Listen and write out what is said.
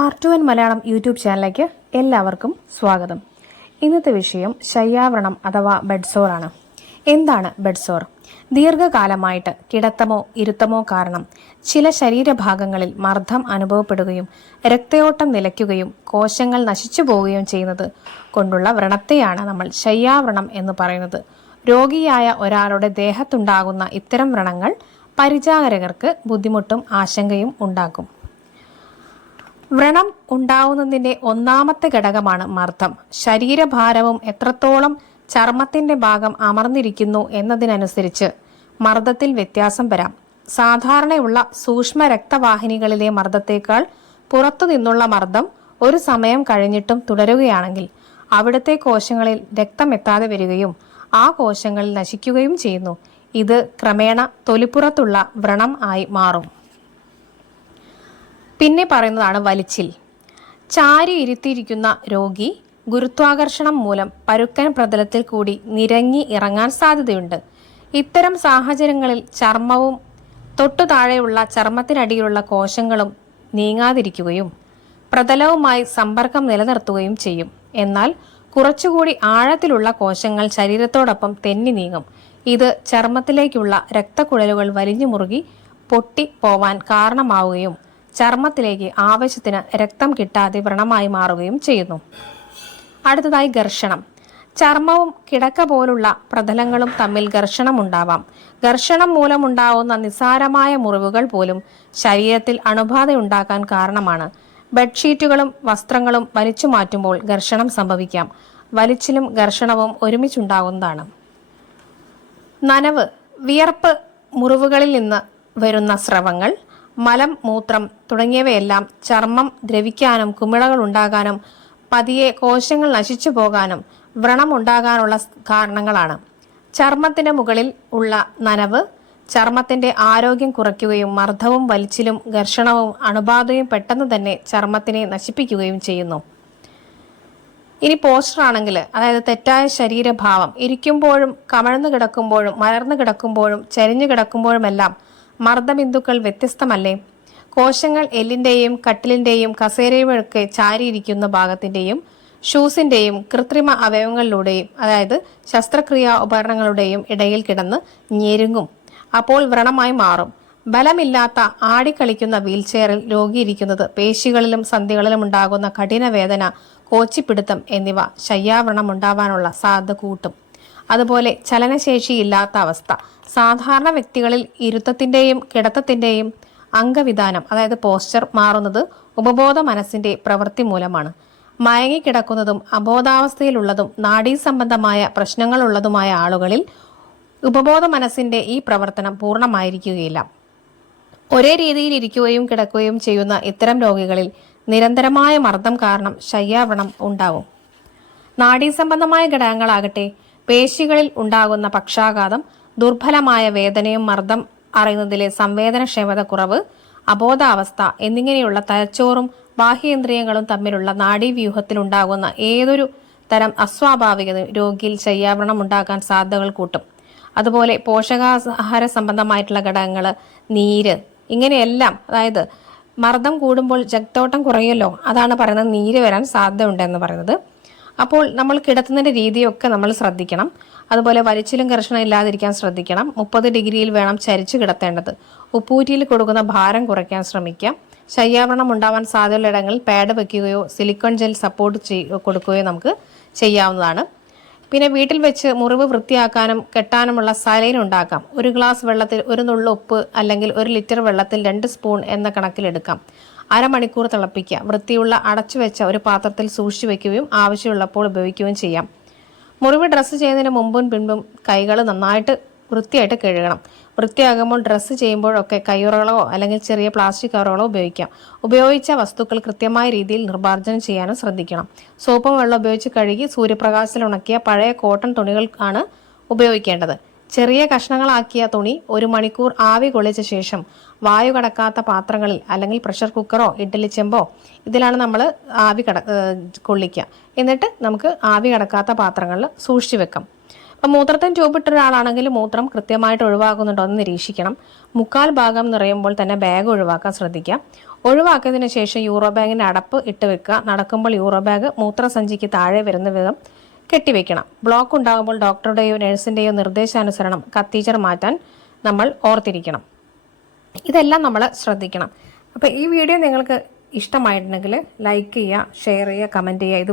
R two N Malayalam YouTube ചാനലിലേക്ക് എല്ലാവർക്കും സ്വാഗതം. ഇന്നത്തെ വിഷയം ശയ്യാവ്രണം അഥവാ ബെഡ്സോറാണ്. എന്താണ് ബെഡ്സോർ? ദീർഘകാലമായിട്ട് കിടത്തമോ ഇരുത്തമോ കാരണം ചില ശരീരഭാഗങ്ങളിൽ മർദ്ദം അനുഭവപ്പെടുകയും രക്തയോട്ടം നിലയ്ക്കുകയും കോശങ്ങൾ നശിച്ചു പോവുകയും ചെയ്യുന്നത് കൊണ്ടുള്ള വ്രണത്തെയാണ് നമ്മൾ ശയ്യാവ്രണം എന്ന് പറയുന്നത്. രോഗിയായ ഒരാളുടെ ദേഹത്തുണ്ടാകുന്ന ഇത്തരം വ്രണങ്ങൾ പരിചാരകർക്ക് ബുദ്ധിമുട്ടും ആശങ്കയും ഉണ്ടാക്കും. വ്രണം ഉണ്ടാവുന്നതിന്റെ ഒന്നാമത്തെ ഘടകമാണ് മർദ്ദം. ശരീരഭാരവും എത്രത്തോളം ചർമ്മത്തിന്റെ ഭാഗം അമർന്നിരിക്കുന്നു എന്നതിനനുസരിച്ച് മർദ്ദത്തിൽ വ്യത്യാസം വരാം. സാധാരണയുള്ള സൂക്ഷ്മ രക്തവാഹിനികളിലെ മർദ്ദത്തേക്കാൾ പുറത്തു നിന്നുള്ള മർദ്ദം ഒരു സമയം കഴിഞ്ഞിട്ടും തുടരുകയാണെങ്കിൽ അവിടുത്തെ കോശങ്ങളിൽ രക്തം എത്താതെ വരികയും ആ കോശങ്ങൾ നശിക്കുകയും ചെയ്യുന്നു. ഇത് ക്രമേണ തൊലിപ്പുറത്തുള്ള വ്രണം ആയി മാറും. പിന്നെ പറയുന്നതാണ് വലിച്ചിൽ. ചാരി ഇരുത്തിയിരിക്കുന്ന രോഗി ഗുരുത്വാകർഷണം മൂലം പരുക്കൻ പ്രതലത്തിൽ കൂടി നിരങ്ങി ഇറങ്ങാൻ സാധ്യതയുണ്ട്. ഇത്തരം സാഹചര്യങ്ങളിൽ ചർമ്മവും തൊട്ടു താഴെയുള്ള ചർമ്മത്തിനടിയിലുള്ള കോശങ്ങളും നീങ്ങാതിരിക്കുകയും പ്രതലവുമായി സമ്പർക്കം നിലനിർത്തുകയും ചെയ്യും. എന്നാൽ കുറച്ചുകൂടി ആഴത്തിലുള്ള കോശങ്ങൾ ശരീരത്തോടൊപ്പം തെന്നി നീങ്ങും. ഇത് ചർമ്മത്തിലേക്കുള്ള രക്തക്കുഴലുകൾ വലിഞ്ഞു മുറുകി പൊട്ടി പോവാൻ കാരണമാവുകയും ചർമ്മത്തിലേക്ക് ആവശ്യത്തിന് രക്തം കിട്ടാതെ വ്രണമായി മാറുകയും ചെയ്യുന്നു. അടുത്തതായി ഘർഷണം. ചർമ്മവും കിടക്ക പോലുള്ള പ്രതലങ്ങളും തമ്മിൽ ഘർഷണം ഉണ്ടാവാം ഘർഷണം മൂലമുണ്ടാവുന്ന നിസ്സാരമായ മുറിവുകൾ പോലും ശരീരത്തിൽ അണുബാധ ഉണ്ടാക്കാൻ കാരണമാണ്. ബെഡ്ഷീറ്റുകളും വസ്ത്രങ്ങളും വലിച്ചു മാറ്റുമ്പോൾ ഘർഷണം സംഭവിക്കാം. വലിച്ചിലും ഘർഷണവും ഒരുമിച്ചുണ്ടാകുന്നതാണ് നനവ്. വിയർപ്പ് മുറിവുകളിൽ നിന്ന് വരുന്ന സ്രവങ്ങൾ. മലം മൂത്രം തുടങ്ങിയവയെല്ലാം ചർമ്മം ദ്രവിക്കാനും കുമിളകൾ ഉണ്ടാകാനും പതിയെ കോശങ്ങൾ നശിച്ചു പോകാനും വ്രണം ഉണ്ടാകാനുള്ള കാരണങ്ങളാണ്. ചർമ്മത്തിന് മുകളിൽ ഉള്ള നനവ് ചർമ്മത്തിന്റെ ആരോഗ്യം കുറയ്ക്കുകയും മർദ്ദവും വലിച്ചിലും ഘർഷണവും അണുബാധയും പെട്ടെന്ന് തന്നെ ചർമ്മത്തിനെ നശിപ്പിക്കുകയും ചെയ്യുന്നു. ഇനി പോസ്റ്റർ ആണെങ്കിൽ അതായത് തെറ്റായ ശരീരഭാവം ഇരിക്കുമ്പോഴും കമഴ്ന്നു കിടക്കുമ്പോഴും മലർന്നു കിടക്കുമ്പോഴും ചരിഞ്ഞു കിടക്കുമ്പോഴുമെല്ലാം മർദ്ദബിന്ദുക്കൾ വ്യത്യസ്തമല്ലേ? കോശങ്ങൾ എല്ലിന്റെയും കട്ടിലിന്റെയും കസേരയുമൊക്കെ ചാരിയിരിക്കുന്ന ഭാഗത്തിന്റെയും ഷൂസിന്റെയും കൃത്രിമ അവയവങ്ങളിലൂടെയും അതായത് ശസ്ത്രക്രിയാ ഉപകരണങ്ങളുടെയും ഇടയിൽ കിടന്ന് ഞെരുങ്ങും. അപ്പോൾ വ്രണമായി മാറും. ബലമില്ലാത്ത ആടിക്കളിക്കുന്ന വീൽചെയറിൽ രോഗിയിരിക്കുന്നത് പേശികളിലും സന്ധികളിലും ഉണ്ടാകുന്ന കഠിനവേദന കോച്ചിപ്പിടുത്തം എന്നിവ ശയ്യാവ്രണം ഉണ്ടാവാനുള്ള സാധ്യത കൂട്ടും. അതുപോലെ ചലനശേഷിയില്ലാത്ത അവസ്ഥ. സാധാരണ വ്യക്തികളിൽ ഇരുത്തത്തിന്റെയും കിടത്തത്തിന്റെയും അംഗവിധാനം അതായത് പോസ്ചർ മാറുന്നത് ഉപബോധ മനസ്സിന്റെ പ്രവൃത്തി മൂലമാണ്. മയങ്ങിക്കിടക്കുന്നതും അബോധാവസ്ഥയിലുള്ളതും നാഡീ സംബന്ധമായ പ്രശ്നങ്ങളുള്ളതുമായ ആളുകളിൽ ഉപബോധ മനസ്സിന്റെ ഈ പ്രവർത്തനം പൂർണമായിരിക്കുകയില്ല. ഒരേ രീതിയിൽ ഇരിക്കുകയും കിടക്കുകയും ചെയ്യുന്ന ഇത്തരം രോഗികളിൽ നിരന്തരമായ മർദ്ദം കാരണം ശയ്യാവ്രണം ഉണ്ടാവും. നാഡീസംബന്ധമായ ഘടകങ്ങളാകട്ടെ പേശികളിൽ ഉണ്ടാകുന്ന പക്ഷാഘാതം ദുർബലമായ വേദനയും മർദ്ദം അറിയുന്നതിലെ സംവേദനക്ഷമത കുറവ് അബോധാവസ്ഥ എന്നിങ്ങനെയുള്ള തലച്ചോറും ബാഹ്യേന്ദ്രിയങ്ങളും തമ്മിലുള്ള നാഡീവ്യൂഹത്തിലുണ്ടാകുന്ന ഏതൊരു തരം അസ്വാഭാവികത രോഗിയിൽ ശയ്യാവരണം ഉണ്ടാക്കാൻ സാധ്യതകൾ കൂട്ടും. അതുപോലെ പോഷകാഹാര സംബന്ധമായിട്ടുള്ള ഘടകങ്ങൾ നീര് ഇങ്ങനെയെല്ലാം അതായത് മർദ്ദം കൂടുമ്പോൾ ജക്തോട്ടം കുറയുമല്ലോ അതാണ് പറയുന്നത് നീര് വരാൻ സാധ്യത ഉണ്ടെന്ന് പറയുന്നത്. അപ്പോൾ നമ്മൾ കിടത്തുന്നതിന്റെ രീതിയൊക്കെ നമ്മൾ ശ്രദ്ധിക്കണം. അതുപോലെ വലിച്ചിലും കർഷണം ഇല്ലാതിരിക്കാൻ ശ്രദ്ധിക്കണം. മുപ്പത് ഡിഗ്രിയിൽ വേണം ചരിച്ചു കിടത്തേണ്ടത്. ഉപ്പൂറ്റിയിൽ കൊടുക്കുന്ന ഭാരം കുറയ്ക്കാൻ ശ്രമിക്കാം. ശയ്യാവരണം ഉണ്ടാവാൻ സാധ്യതയുള്ള ഇടങ്ങളിൽ പാഡ് വെക്കുകയോ സിലിക്കോൺ ജെൽ സപ്പോർട്ട് കൊടുക്കുകയോ നമുക്ക് ചെയ്യാവുന്നതാണ്. പിന്നെ വീട്ടിൽ വെച്ച് മുറിവ് വൃത്തിയാക്കാനും കെട്ടാനുമുള്ള സലൈൻ ഉണ്ടാക്കാം. ഒരു ഗ്ലാസ് വെള്ളത്തിൽ ഒരു നുള്ളു ഉപ്പ് അല്ലെങ്കിൽ ഒരു ലിറ്റർ വെള്ളത്തിൽ രണ്ട് സ്പൂൺ എന്ന കണക്കിലെടുക്കാം. അരമണിക്കൂർ തിളപ്പിക്കുക. വൃത്തിയുള്ള അടച്ചു വെച്ച ഒരു പാത്രത്തിൽ സൂക്ഷിച്ചു വയ്ക്കുകയും ആവശ്യമുള്ളപ്പോൾ ഉപയോഗിക്കുകയും ചെയ്യാം. മുറിവ് ഡ്രസ്സ് ചെയ്യുന്നതിന് മുമ്പും പിൻപും കൈകൾ നന്നായിട്ട് വൃത്തിയായിട്ട് കഴുകണം. വൃത്തിയാകുമ്പോൾ ഡ്രസ്സ് ചെയ്യുമ്പോഴൊക്കെ കയ്യുറകളോ അല്ലെങ്കിൽ ചെറിയ പ്ലാസ്റ്റിക് കവറുകളോ ഉപയോഗിക്കാം. ഉപയോഗിച്ച വസ്തുക്കൾ കൃത്യമായ രീതിയിൽ നിർമ്മാർജനം ചെയ്യാനും ശ്രദ്ധിക്കണം. സോപ്പും വെള്ളം ഉപയോഗിച്ച് കഴുകി സൂര്യപ്രകാശത്തിൽ ഉണക്കിയ പഴയ കോട്ടൺ തുണികൾ ഉപയോഗിക്കേണ്ടത്. ചെറിയ കഷ്ണങ്ങളാക്കിയ തുണി ഒരു മണിക്കൂർ ആവി കൊള്ളിച്ച ശേഷം വായു കടക്കാത്ത പാത്രങ്ങളിൽ അല്ലെങ്കിൽ പ്രഷർ കുക്കറോ ഇഡ്ഡലി ചെമ്പോ ഇതിലാണ് നമ്മൾ ആവി കട കൊള്ളിക്കുക എന്നിട്ട് നമുക്ക് ആവി കടക്കാത്ത പാത്രങ്ങളിൽ സൂക്ഷിച്ചു വെക്കാം. അപ്പം മൂത്രത്തിന് ട്യൂബ് ഇട്ട ഒരാളാണെങ്കിൽ മൂത്രം കൃത്യമായിട്ട് ഒഴിവാക്കുന്നുണ്ടോ എന്ന് നിരീക്ഷിക്കണം. മുക്കാൽ ഭാഗം നിറയുമ്പോൾ തന്നെ ബാഗ് ഒഴിവാക്കാൻ ശ്രദ്ധിക്കുക ഒഴിവാക്കിയതിന് ശേഷം യൂറോ ബാഗിന്റെ അടപ്പ് ഇട്ട് വെക്കുക. നടക്കുമ്പോൾ യൂറോ ബാഗ് മൂത്രസഞ്ചിക്ക് താഴെ വരുന്ന വിധം കെട്ടിവെക്കണം. ബ്ലോക്ക് ഉണ്ടാകുമ്പോൾ ഡോക്ടറുടെയോ നഴ്സിന്റെയോ നിർദ്ദേശാനുസരണം കത്തീച്ചർ മാറ്റാൻ നമ്മൾ ഓർത്തിരിക്കണം. ഇതെല്ലാം നമ്മൾ ശ്രദ്ധിക്കണം. അപ്പോൾ ഈ വീഡിയോ നിങ്ങൾക്ക് ഇഷ്ടമായിട്ടുണ്ടെങ്കിൽ ലൈക്ക് ചെയ്യുക ഷെയർ ചെയ്യുക കമന്റ് ചെയ്യുക. ഇതുപോലെ